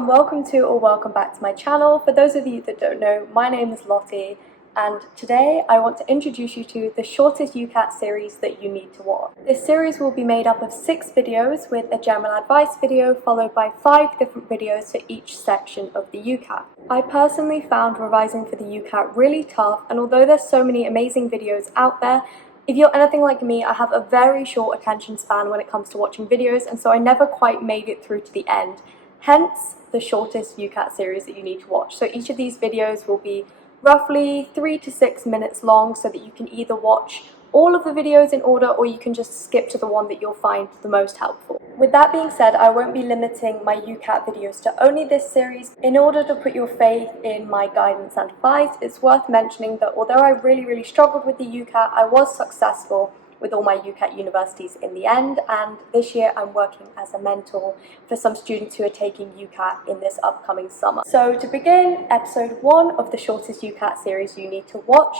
and welcome back to my channel. For those of you that don't know, my name is Lotte, and today I want to introduce you to the shortest UCAT series that you need to watch. This series will be made up of 6 videos with a general advice video followed by 5 different videos for each section of the UCAT. I personally found revising for the UCAT really tough, and although there's so many amazing videos out there, if you're anything like me, I have a very short attention span when it comes to watching videos, and so I never quite made it through to the end. Hence, the shortest UCAT series that you need to watch. So each of these videos will be roughly 3 to 6 minutes long, so that you can either watch all of the videos in order or you can just skip to the one that you'll find the most helpful. With that being said, I won't be limiting my UCAT videos to only this series. In order to put your faith in my guidance and advice, it's worth mentioning that although I really struggled with the UCAT, I was successful with all my UCAT universities in the end, and this year I'm working as a mentor for some students who are taking UCAT in this upcoming summer. So to begin, episode 1 of the shortest UCAT series you need to watch.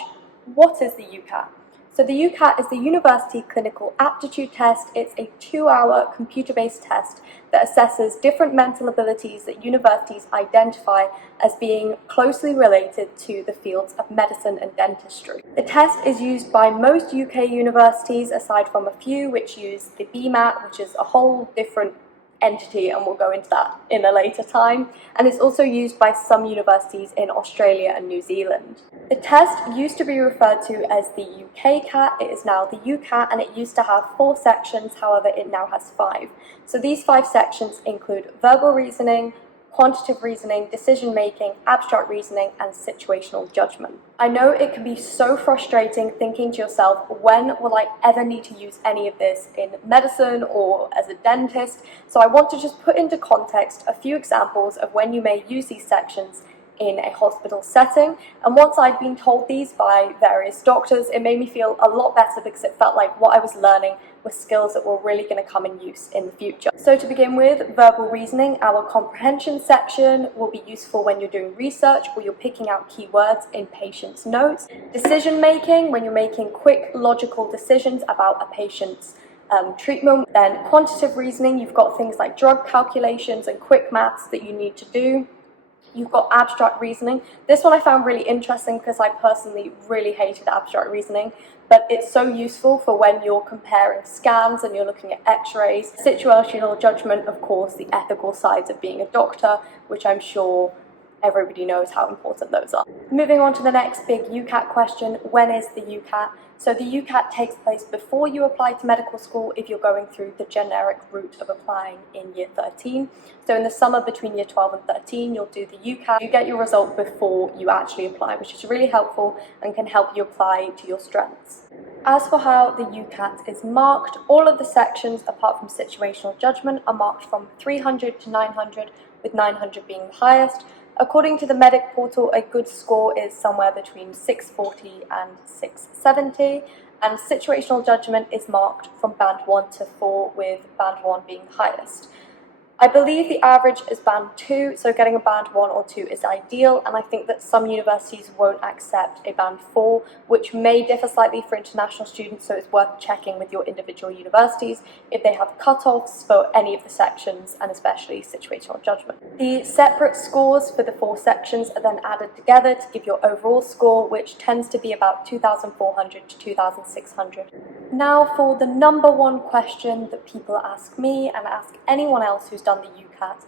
What is the UCAT? So the UCAT is the University Clinical Aptitude Test. It's a 2-hour computer-based test that assesses different mental abilities that universities identify as being closely related to the fields of medicine and dentistry. The test is used by most UK universities, aside from a few which use the BMAT, which is a whole different entity, and we'll go into that in a later time, and it's also used by some universities in Australia and New Zealand. The test used to be referred to as the UK CAT, it is now the UCAT, and it used to have 4 sections, however it now has 5. So these 5 sections include verbal reasoning, quantitative reasoning, decision making, abstract reasoning, and situational judgment. I know it can be so frustrating thinking to yourself, when will I ever need to use any of this in medicine or as a dentist? So I want to just put into context a few examples of when you may use these sections in a hospital setting, and once I'd been told these by various doctors, it made me feel a lot better because it felt like what I was learning were skills that were really going to come in use in the future. So to begin with, verbal reasoning, our comprehension section will be useful when you're doing research or you're picking out keywords in patients' notes. Decision making, when you're making quick logical decisions about a patient's treatment. Then quantitative reasoning, you've got things like drug calculations and quick maths that you need to do. You've got abstract reasoning. This one I found really interesting because I personally really hated abstract reasoning, but it's so useful for when you're comparing scans and you're looking at x-rays. Situational judgment, of course, the ethical sides of being a doctor, which I'm sure everybody knows how important those are. Moving on to the next big UCAT question, when is the UCAT? So the UCAT takes place before you apply to medical school if you're going through the generic route of applying in year 13. So in the summer between year 12 and 13, you'll do the UCAT. You get your result before you actually apply, which is really helpful and can help you apply to your strengths. As for how the UCAT is marked, all of the sections apart from situational judgment are marked from 300 to 900, with 900 being the highest. According to the Medic portal, a good score is somewhere between 640 and 670, and situational judgment is marked from band 1 to 4, with band 1 being the highest. I believe the average is band 2, so getting a band 1 or 2 is ideal, and I think that some universities won't accept a band 4, which may differ slightly for international students, so it's worth checking with your individual universities if they have cut-offs for any of the sections, and especially situational judgment. The separate scores for the 4 sections are then added together to give your overall score, which tends to be about 2,400 to 2,600. Now for the number 1 question that people ask me and ask anyone else who's done the UCAT: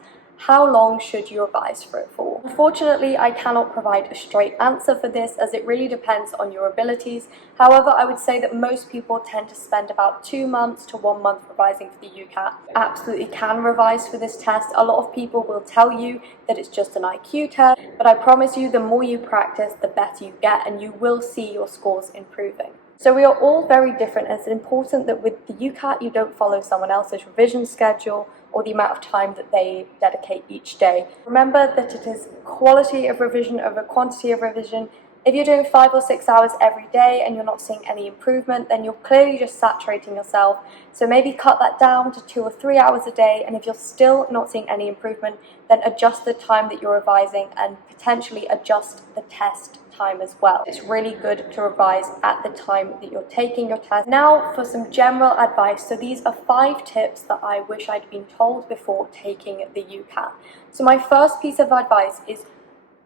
how long should you revise for it for? Unfortunately, I cannot provide a straight answer for this, as it really depends on your abilities. However, I would say that most people tend to spend about 2 months to 1 month revising for the UCAT. You absolutely can revise for this test. A lot of people will tell you that it's just an IQ test, but I promise you, the more you practice, the better you get, and you will see your scores improving. So we are all very different, and it's important that with the UCAT you don't follow someone else's revision schedule or the amount of time that they dedicate each day. Remember that it is quality of revision over quantity of revision. If you're doing 5 or 6 hours every day and you're not seeing any improvement, then you're clearly just saturating yourself. So maybe cut that down to 2 or 3 hours a day, and if you're still not seeing any improvement, then adjust the time that you're revising and potentially adjust the test time as well. It's really good to revise at the time that you're taking your test. Now for some general advice. So these are 5 tips that I wish I'd been told before taking the UCAT. So my first piece of advice is,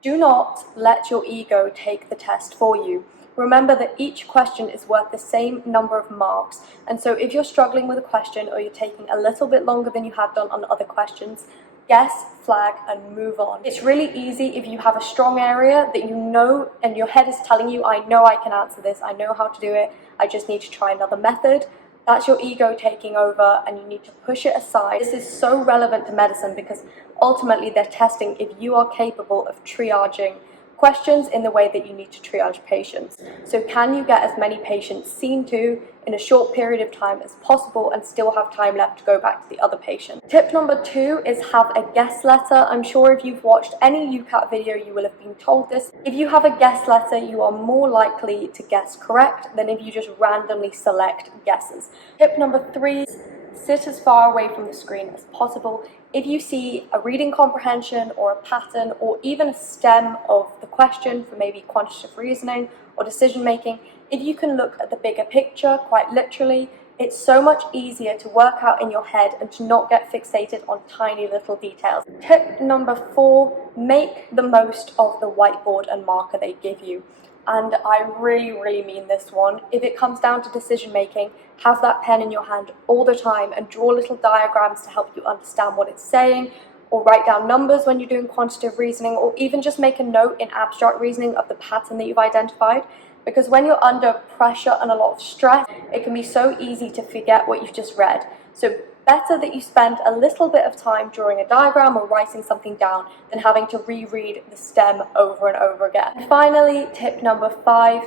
do not let your ego take the test for you. Remember that each question is worth the same number of marks, and so if you're struggling with a question or you're taking a little bit longer than you have done on other questions, guess, flag, and move on. It's really easy if you have a strong area that you know and your head is telling you, I know I can answer this, I know how to do it, I just need to try another method. That's your ego taking over, and you need to push it aside. This is so relevant to medicine because ultimately they're testing if you are capable of triaging questions in the way that you need to triage patients. So can you get as many patients seen to in a short period of time as possible and still have time left to go back to the other patient? Tip number 2 is have a guess letter. I'm sure if you've watched any UCAT video, you will have been told this. If you have a guess letter, you are more likely to guess correct than if you just randomly select guesses. Tip number 3 is sit as far away from the screen as possible. If you see a reading comprehension or a pattern or even a stem of the question for maybe quantitative reasoning or decision making, if you can look at the bigger picture quite literally, it's so much easier to work out in your head and to not get fixated on tiny little details. Tip number 4, make the most of the whiteboard and marker they give you. And I really mean this one. If it comes down to decision making, have that pen in your hand all the time and draw little diagrams to help you understand what it's saying, or write down numbers when you're doing quantitative reasoning, or even just make a note in abstract reasoning of the pattern that you've identified. Because when you're under pressure and a lot of stress, it can be so easy to forget what you've just read. So better that you spend a little bit of time drawing a diagram or writing something down than having to reread the stem over and over again. And finally, tip number 5,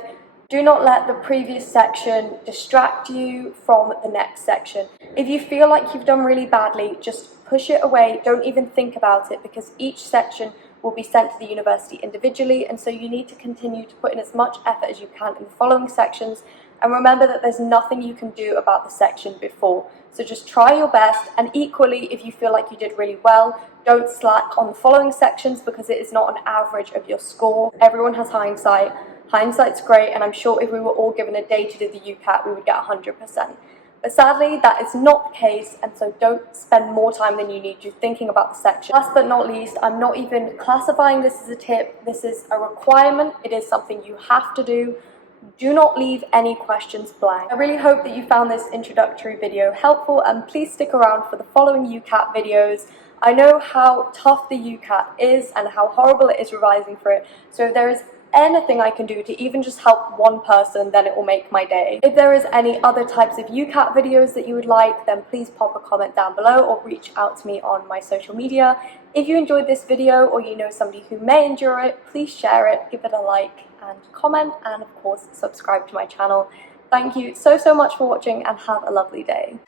do not let the previous section distract you from the next section. If you feel like you've done really badly, just push it away, don't even think about it, because each section will be sent to the university individually, and so you need to continue to put in as much effort as you can in the following sections. And remember that there's nothing you can do about the section before. So just try your best, and equally, if you feel like you did really well, don't slack on the following sections because it is not an average of your score. Everyone has hindsight. Hindsight's great, and I'm sure if we were all given a day to do the UCAT, we would get 100%. But sadly, that is not the case, and so don't spend more time than you need to thinking about the section. Last but not least, I'm not even classifying this as a tip. This is a requirement. It is something you have to do. Do not leave any questions blank. I really hope that you found this introductory video helpful, and please stick around for the following UCAT videos. I know how tough the UCAT is and how horrible it is revising for it, so if there is anything I can do to even just help one person, then it will make my day. If there is any other types of UCAT videos that you would like, then please pop a comment down below or reach out to me on my social media. If you enjoyed this video or you know somebody who may enjoy it, please share it, give it a like and comment, and of course subscribe to my channel. Thank you so much for watching, and have a lovely day.